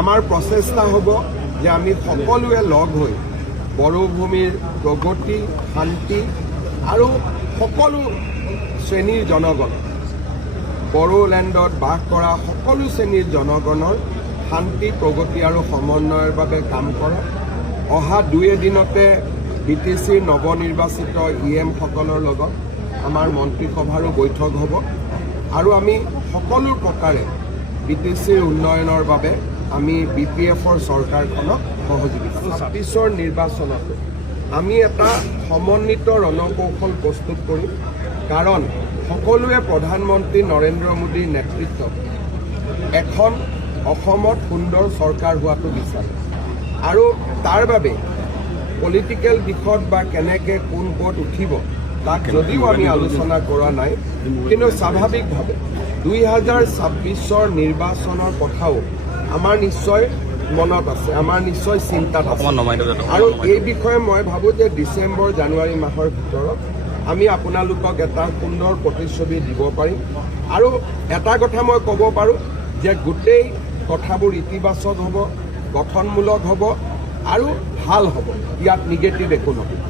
আমাৰ প্ৰচেষ্টা হ'ব যে আমি সকলোৱে লগ হৈ বড়োভূমিৰ প্ৰগতি, শান্তি আৰু সকলো শ্ৰেণীৰ জনগণ, বড়োলেণ্ডত বাস কৰা সকলো শ্ৰেণীৰ জনগণৰ শান্তি, প্ৰগতি আৰু সমন্বয়ৰ বাবে কাম কৰা। অহা 2 এদিনতে BTCৰ নৱনিৰ্বাচিত EM সকলৰ লগত আমাৰ মন্ত্ৰীসভাৰো বৈঠক হ'ব আৰু আমি সকলো প্ৰকাৰে BTCৰ উন্নয়নৰ বাবে আমি BPFৰ চৰকাৰখনক সহযোগিতা 26ৰ নিৰ্বাচনত আমি এটা সমন্বিত ৰণকৌশল প্ৰস্তুত কৰিম, কাৰণ সকলোৱে প্ৰধানমন্ত্ৰী নৰেন্দ্ৰ মোদীৰ নেতৃত্বত এখন অসমত সুন্দৰ চৰকাৰ হোৱাটো বিচাৰে আৰু তাৰ বাবে পলিটিকেল দিশত বা কেনেকৈ কোন ক'ত উঠিব তাক যদিও আমি আলোচনা কৰা নাই, কিন্তু স্বাভাৱিকভাৱে 2026ৰ নিৰ্বাচনৰ কথাও আমাৰ নিশ্চয় মনত আছে, আমাৰ নিশ্চয় চিন্তাত আছে আৰু এই বিষয়ে মই ভাবোঁ যে ডিচেম্বৰ, জানুৱাৰী মাহৰ ভিতৰত আমি আপোনালোকক এটা সুন্দৰ প্ৰতিচ্ছবি দিব পাৰিম আৰু এটা কথা মই ক'ব পাৰোঁ যে গোটেই কথাবোৰ ইতিবাচক হ'ব, গঠনমূলক হ'ব আৰু ভাল হ'ব, ইয়াত নিগেটিভ একো নহয়।